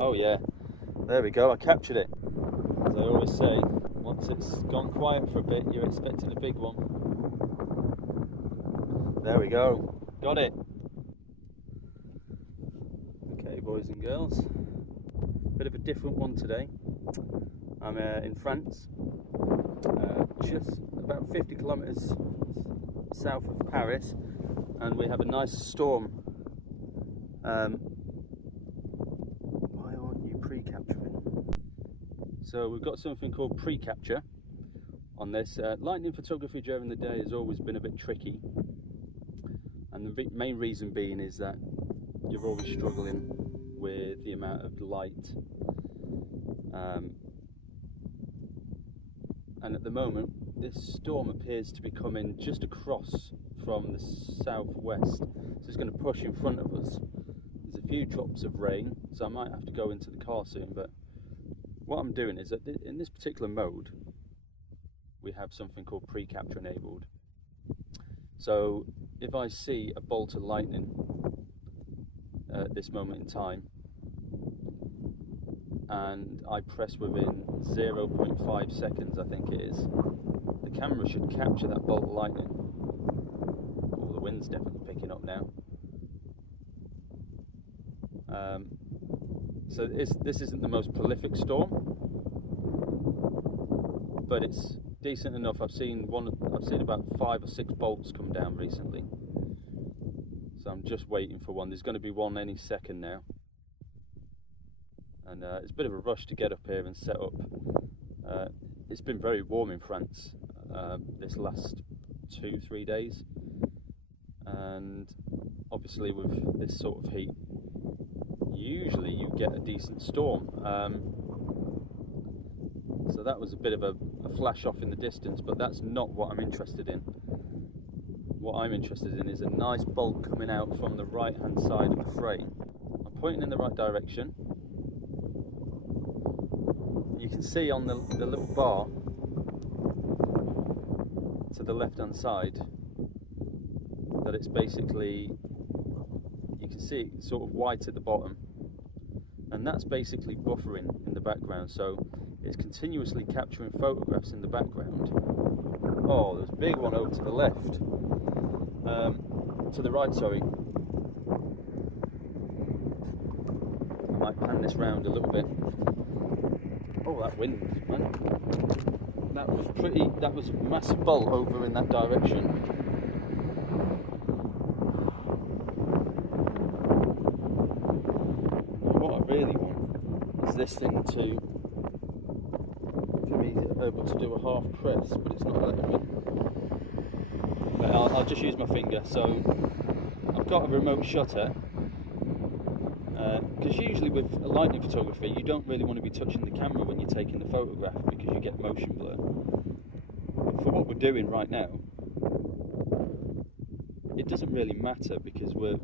Oh yeah, there we go, I captured it. As I always say, once it's gone quiet for a bit, you're expecting a big one. There we go, got it. Okay, boys and girls, bit of a different one today. I'm in France, just about 50 kilometers south of Paris, and we have a nice storm. Why aren't you pre-capturing? So we've got something called pre-capture on this. Lightning photography during the day has always been a bit tricky, and the main reason being is that you're always struggling with the amount of light. And at the moment, this storm appears to be coming just across from the southwest, so it's going to push in front of us. There's a few drops of rain, so I might have to go into the car soon, but what I'm doing is that in this particular mode, we have something called pre-capture enabled. So if I see a bolt of lightning at this moment in time, and I press within 0.5 seconds, I think it is, the camera should capture that bolt of lightning. Oh, the wind's definitely picking up now. So this isn't the most prolific storm, but it's decent enough. I've seen about 5 or 6 bolts come down recently, so I'm just waiting for one. There's going to be one any second now. And it's a bit of a rush to get up here and set up. It's been very warm in France this last 2-3 days, and obviously with this sort of heat, usually you get a decent storm. So that was a bit of a flash off in the distance, but that's not what I'm interested in. What I'm interested in is a nice bolt coming out from the right hand side of the frame. I'm pointing in the right direction. You can see on the little bar to the left hand side that it's basically, you can see it sort of white at the bottom, and that's basically buffering in the background, so it's continuously capturing photographs in the background. Oh, there's a big one over to the left, to the right, sorry. I might pan this round a little bit. Oh, that wind, man. That was a massive bolt over in that direction. What I really want is this thing to be able to do a half press, but it's not letting me. But I'll just use my finger. So I've got a remote shutter. Because usually with lightning photography, you don't really want to be touching the camera when you're taking the photograph because you get motion blur. But for what we're doing right now, it doesn't really matter because we're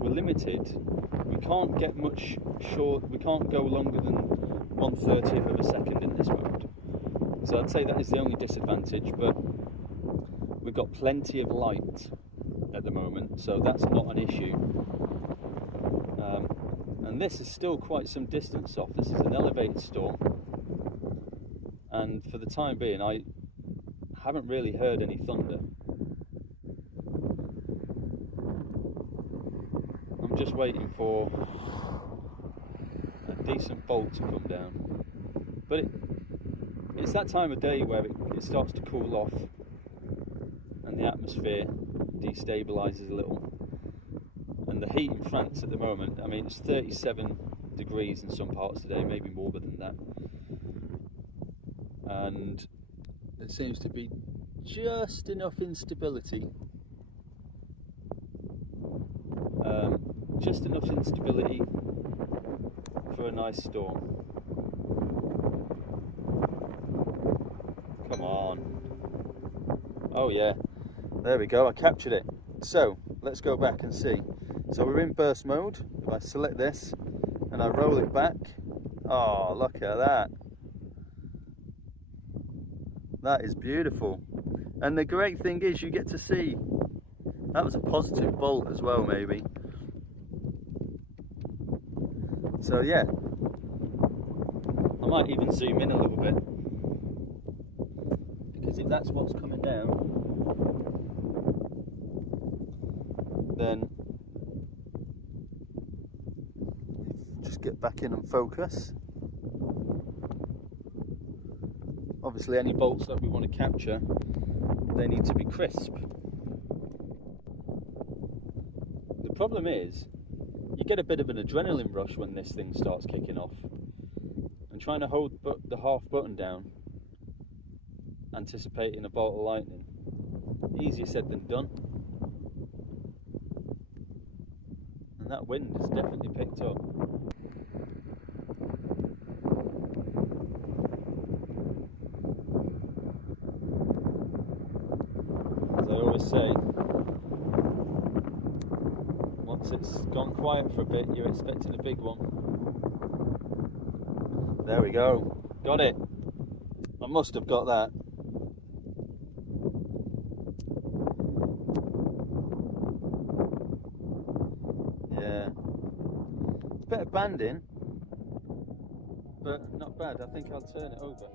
limited. We can't get much short. We can't go longer than 1/30th of a second in this mode. So I'd say that is the only disadvantage. But we've got plenty of light at the moment, so that's not an issue. And this is still quite some distance off. This is an elevated storm, and for the time being I haven't really heard any thunder. I'm just waiting for a decent bolt to come down, but it's that time of day where it starts to cool off and the atmosphere destabilises a little. And the heat in France at the moment, I mean, it's 37 degrees in some parts today, maybe more than that. And it seems to be just enough instability. Just enough instability for a nice storm. Come on. Oh yeah, there we go, I captured it. So, let's go back and see. So we're in burst mode. If I select this and I roll it back, oh, look at that. That is beautiful. And the great thing is you get to see, that was a positive bolt as well maybe. So yeah, I might even zoom in a little bit, because if that's what's coming down, then just get back in and focus. Obviously any bolts that we want to capture, they need to be crisp. The problem is, you get a bit of an adrenaline rush when this thing starts kicking off, and trying to hold the half button down, anticipating a bolt of lightning, easier said than done. And that wind has definitely picked up. As I always say, once it's gone quiet for a bit, you're expecting a big one. There we go, got it. I must have got that. Yeah, it's a bit of banding, but not bad. I think I'll turn it over.